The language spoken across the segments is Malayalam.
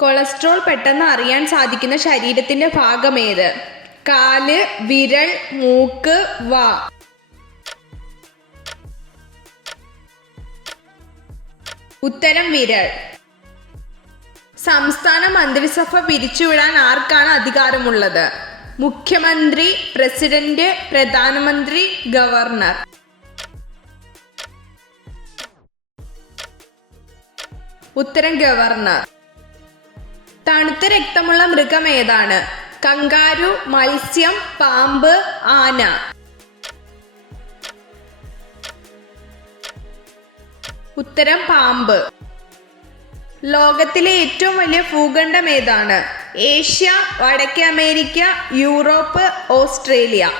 കൊളസ്ട്രോൾ പെട്ടെന്ന് അറിയാൻ സാധിക്കുന്ന ശരീരത്തിന്റെ ഭാഗമേത്? കാല്, വിരൽ, മൂക്ക്, വാ. ഉത്തരം വിരൽ. സംസ്ഥാന മന്ത്രിസഭ പിരിച്ചുവിടാൻ ആർക്കാണ് അധികാരമുള്ളത്? മുഖ്യമന്ത്രി, പ്രസിഡന്റ്, പ്രധാനമന്ത്രി, ഗവർണർ. ഉത്തരം ഗവർണർ. തണുത്ത രക്തമുള്ള മൃഗം ഏതാണ്? കങ്കാരു, മത്സ്യം, പാമ്പ്, ആന. ഉത്തരം പാമ്പ്. ലോകത്തിലെ ഏറ്റവും വലിയ ഭൂഖണ്ഡം ഏതാണ്? ഏഷ്യ, വടക്കേ അമേരിക്ക, യൂറോപ്പ്, ഓസ്ട്രേലിയ.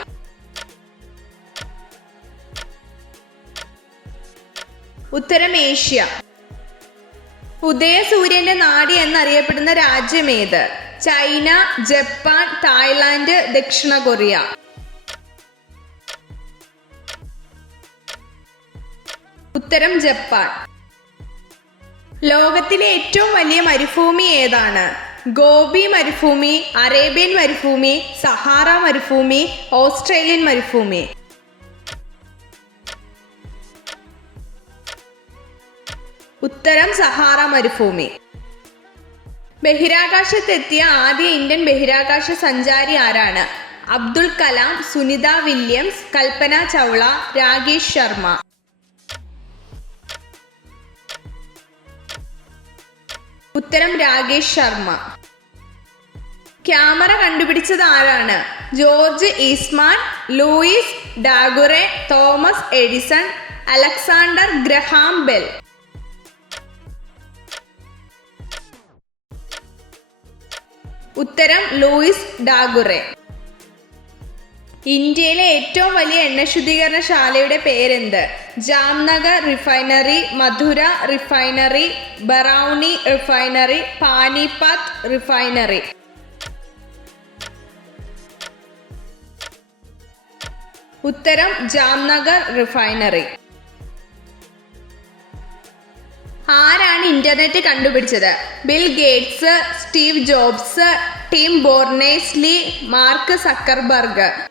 ഉത്തരം ഏഷ്യ. ഉദയസൂര്യന്റെ നാടി എന്നറിയപ്പെടുന്ന രാജ്യം ഏത്? ചൈന, ജപ്പാൻ, തായ്ലാന്റ്, ദക്ഷിണ കൊറിയ. ഉത്തരം ജപ്പാൻ. ലോകത്തിലെ ഏറ്റവും വലിയ മരുഭൂമി ഏതാണ്? ഗോബി മരുഭൂമി, അറേബ്യൻ മരുഭൂമി, സഹാറ മരുഭൂമി, ഓസ്ട്രേലിയൻ മരുഭൂമി. ഉത്തരം സഹാറ മരുഭൂമി. ബഹിരാകാശത്തെത്തിയ ആദ്യ ഇന്ത്യൻ ബഹിരാകാശ സഞ്ചാരി ആരാണ്? അബ്ദുൽ കലാം, സുനിത വില്യംസ്, കൽപ്പന ചൗള, രാകേഷ് ശർമ്മ. ഉത്തരം രാകേഷ് ശർമ്മ. ക്യാമറ കണ്ടുപിടിച്ചത് ആരാണ്? George Eastman, Louis Daguerre, Thomas Edison, Alexander Graham Bell. ഉത്തരം ലൂയിസ് ഡാഗുറെ. ഇന്ത്യയിലെ ഏറ്റവും വലിയ എണ്ണ ശുദ്ധീകരണശാലയുടെ പേരെന്ത്? Jamnagar refinery, Mathura refinery, Barauni refinery, Panipat refinery. ഉത്തരം ജാംനഗർ റിഫൈനറി. ആരാണ് ഇന്റർനെറ്റ് കണ്ടുപിടിച്ചത്? Bill Gates, Steve Jobs, Tim Berners Lee, Mark Zuckerberg.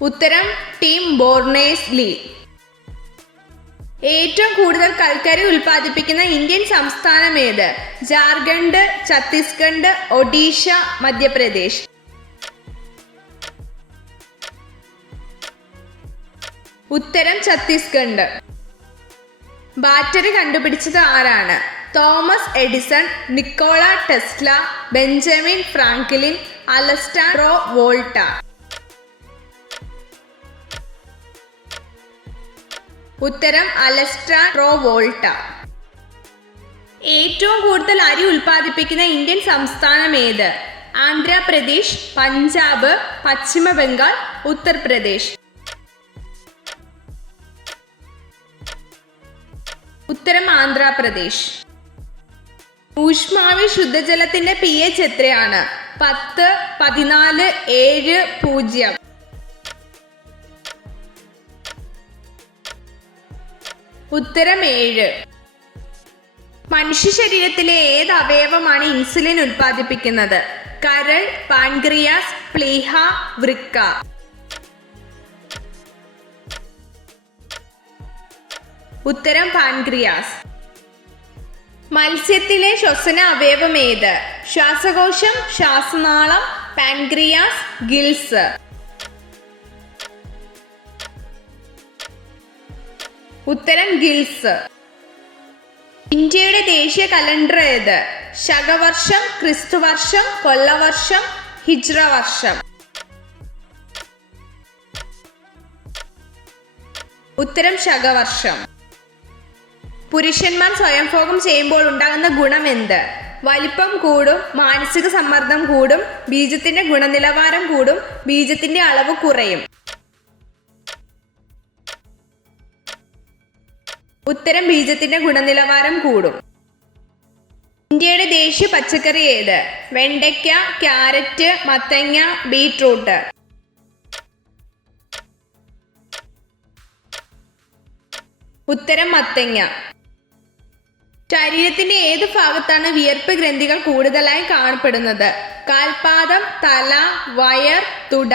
ഉത്തരം ടിം ബോർണേഴ്സ്-ലീ. ഏറ്റവും കൂടുതൽ കൽക്കരി ഉൽപ്പാദിപ്പിക്കുന്ന ഇന്ത്യൻ സംസ്ഥാനം ഏത്? ജാർഖണ്ഡ്, ഛത്തീസ്ഗഡ്, ഒഡീഷ, മധ്യപ്രദേശ്. ഉത്തരം ഛത്തീസ്ഗഡ്. ബാറ്ററി കണ്ടുപിടിച്ചത് ആരാണ്? Thomas Edison, Nikola Tesla, Benjamin Franklin, Alessandro Volta. ഉത്തരം അലസ്റ്റാൻഡ്രോ വോൾട്ട. ഏറ്റവും കൂടുതൽ അരി ഉൽപ്പാദിപ്പിക്കുന്ന ഇന്ത്യൻ സംസ്ഥാനം ഏത്? ആന്ധ്രാപ്രദേശ്, പഞ്ചാബ്, പശ്ചിമ ബംഗാൾ, ഉത്തർപ്രദേശ്. ഉത്തരം ആന്ധ്രാപ്രദേശ്. ഊഷ്മാവിൽ ശുദ്ധജലത്തിന്റെ pH എത്രയാണ്? 10, 14, 7, 0. ഉത്തരം 7. മനുഷ്യ ശരീരത്തിലെ ഏത് അവയവമാണ് ഇൻസുലിൻ ഉൽപ്പാദിപ്പിക്കുന്നത്? കരൾ, പാൻക്രിയാസ്, പ്ലീഹ, വൃക്ക. ഉത്തരം പാൻക്രിയാസ്. മത്സ്യത്തിലെ ശ്വസന അവയവം ഏത്? ശ്വാസകോശം, ശ്വാസനാളം, പാൻക്രിയാസ്, ഗിൽസ്. ഉത്തരം ഗിൽസ്. ഇന്ത്യയുടെ ദേശീയ കലണ്ടർ ഏത്? ശകവർഷം, ക്രിസ്തുവർഷം, കൊല്ലവർഷം, ഹിജ്റ വർഷം. ഉത്തരം ശകവർഷം. പുരുഷന്മാർ സ്വയംഭോഗം ചെയ്യുമ്പോൾ ഉണ്ടാകുന്ന ഗുണം എന്ത്? വലിപ്പം കൂടും, മാനസിക സമ്മർദ്ദം കൂടും, ബീജത്തിന്റെ ഗുണനിലവാരം കൂടും, ബീജത്തിന്റെ അളവ് കുറയും. ഉത്തരം ബീജത്തിന്റെ ഗുണനിലവാരം കൂടും. ഇന്ത്യയുടെ ദേശീയ പച്ചക്കറി ഏത്? വെണ്ടയ്ക്ക, ക്യാരറ്റ്, മത്തങ്ങ, ബീട്രൂട്ട്. ഉത്തരം മത്തങ്ങ. ശരീരത്തിന്റെ ഏത് ഭാഗത്താണ് വിയർപ്പ് ഗ്രന്ഥികൾ കൂടുതലായി കാണപ്പെടുന്നത്? കാൽപാദം, തല, വയർ, തുട.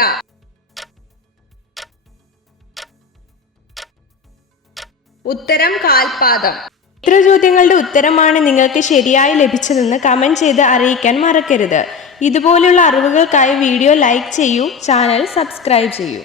ഉത്തരം കാൽപാദം. ഇത്ര ചോദ്യങ്ങളുടെ ഉത്തരമാണ് നിങ്ങൾക്ക് ശരിയായി ലഭിച്ചതെന്ന് കമന്റ് ചെയ്ത് അറിയിക്കാൻ മറക്കരുത്. ഇതുപോലുള്ള അറിവുകൾക്കായി വീഡിയോ ലൈക്ക് ചെയ്യൂ, ചാനൽ സബ്സ്ക്രൈബ് ചെയ്യൂ.